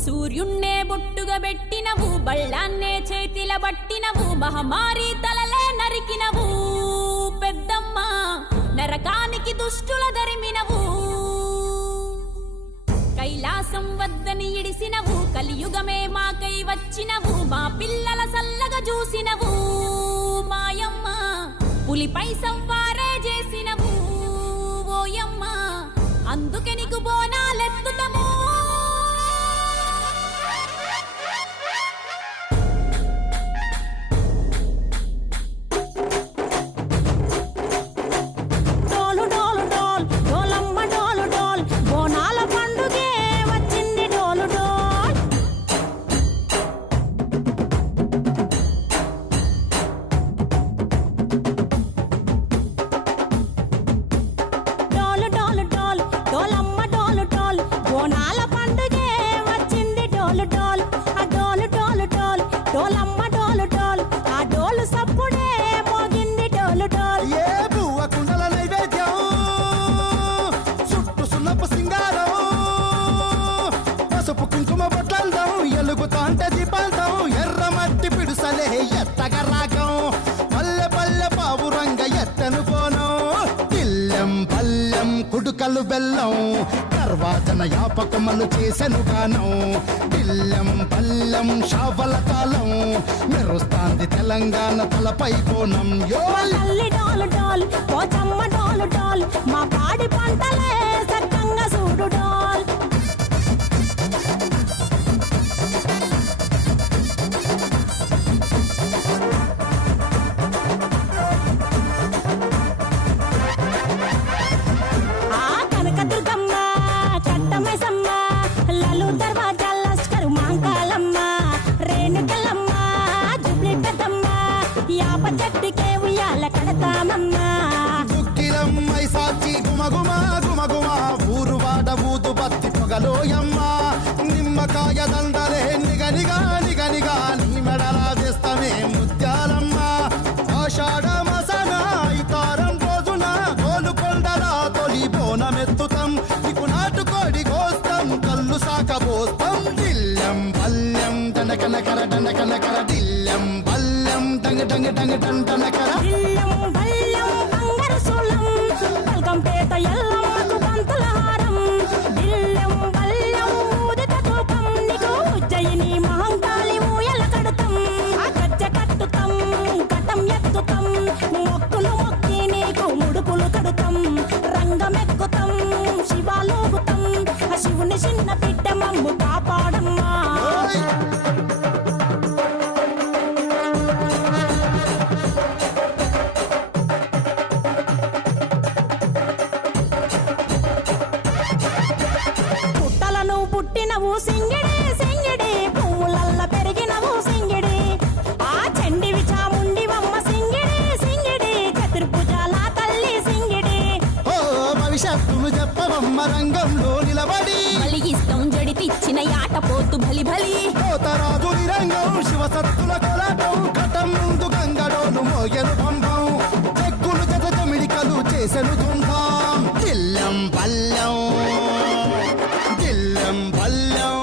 సూర్యున్నే బొట్టుగా పెట్టినవు, బళ్ళాన్నే చేతిల పట్టినవు, మహమారి తలలే నరికినవు పెద్దమ్మ, నరకానికి దుష్టుల దరిమినవు. కైలాసం వద్దని ఇడిసినవు, కలియుగమే మాకై వచ్చినవు, మా పిల్లల సల్లగా చూసినవు మాయమ్మ, పులిపై సవ్వారే చేసినవు ఓయమ్మ, అందుకే నీకు బోనాలెత్తుతము. కుడుకలు బెల్లం తర్వాతన యాపకమలు చేసెను గానం, బిల్లం పల్లెం షావల కాలం మెరుస్తాంది తెలంగాణ తలపై కోణం. మా పాడి పంటలే సక్కంగా చూడు డాల్. దుక్కిలమ్మై సాచి గుమగుమ గుమగుమ ఊరు వాడ ఊదు బత్తి పొగలోయమ్మ, నిమ్మకాయ దండలే నిగనిగా నిగనిగా నీ మెడలా వేస్తమే ముత్యాలమ్మ. ఆషాఢ మసన ఇతారం రోజున గోలుకొండలా తొలి బోనమెత్తుతాం, నీకు నాటుకోడి కోస్తాం కళ్ళు సాకబోస్తాం. దిల్లం పల్లెం దండకనకర దండకనకర దిల్లం పల్లెం డంగ డంగ డంగ డండనకర. పేట ఎల్లమ్మకు పంతుల హారం, బిల్లం బల్లం ఊదిత ధూపం, నీకు ఉజ్జయిని మహంకాళి ఊయల కడుతాం, ఆ గజ్జ కట్టుతాం కటం ఎత్తుతాం, మొక్కులు మొక్కి నీకు ముడుపులు కడుతాం, రంగమెక్కుతాం శివాలోగుతాం, ఆ శివుని చిన్న బిడ్డ మమ్ము కాపాడమ్మా. పుట్టినవు సింగిడి సింగిడి, పువ్వులల్ల పెరిగినవు సింగిడి, ఆ చండివి చాముండివమ్మ సింగిడి సింగిడి, చతుర్భుజాల తల్లి సింగిడి. ఓ భవిష్యత్తును చెప్పవమ్మ రంగంలో నిలబడి, బలిగిస్తాం జడితిచ్చిన యాట పోతు బలి బలి, పోతరాజు రంగం శివసత్తుల కొలాటం, ఘటం ముందు గంగడోను మోయను పంపం, చెక్కులు జత జమిడికలు చేసెను తుంటాం. దిల్లం పల్లెం దిల్లం పల్లెం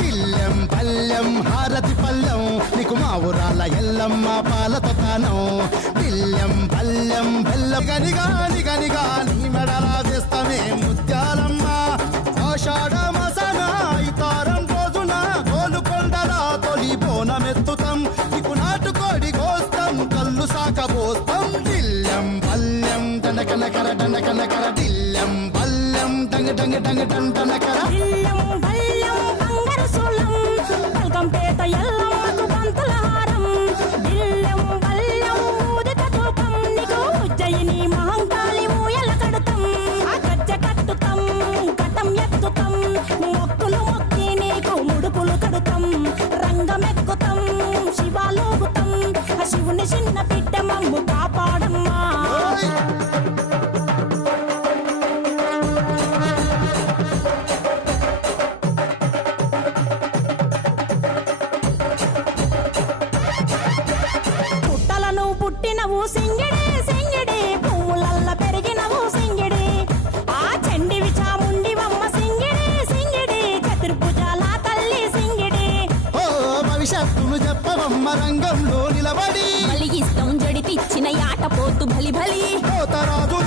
దిల్లం పల్లెం హారతి పల్లెం, నీకు మా ఊరాల ఎల్లమ్మ పాలతో కానం. దిల్లం పల్లెం బెల్లం గనిగా నిగనిగా నీ మెడలా వేస్తామే ముత్యాలమ్మ. ఆషాఢ మసన ఇతారం రోజున గోలుకొండలా తొలి బోనమెత్తుతాం, నీకు నాటుకోడి కోస్తాం కళ్ళు సాకబోస్తాం. దిల్లం పల్లెం దండకనకర దండకనకర దిల్లం పల్లెం డంగ డంగ డంగ డండనకర. బిల్లం బల్లం బంగారు సోలం, పేట ఎల్లమ్మకు పంతుల హారం, బిల్లం బల్లం ఊదిత ధూపం, నీకు ఉజ్జయిని మహంకాళి ఊయల కడుతాం, ఆ గజ్జ కట్టుతాం కటం ఎత్తుతాం, మొక్కులు మొక్కి నీకు ముడుపులు కడుతాం, రంగమెక్కుతాం శివాలోగుతాం, ఆ శివుని చిన్న బిడ్డ మమ్ము కాపాడమ్మా. కథను చెప్పవమ్మ రంగంలో నిలబడి బలి ఇష్టం జడితిచ్చిన ఆట పోతు బలి బలి పోతరాజు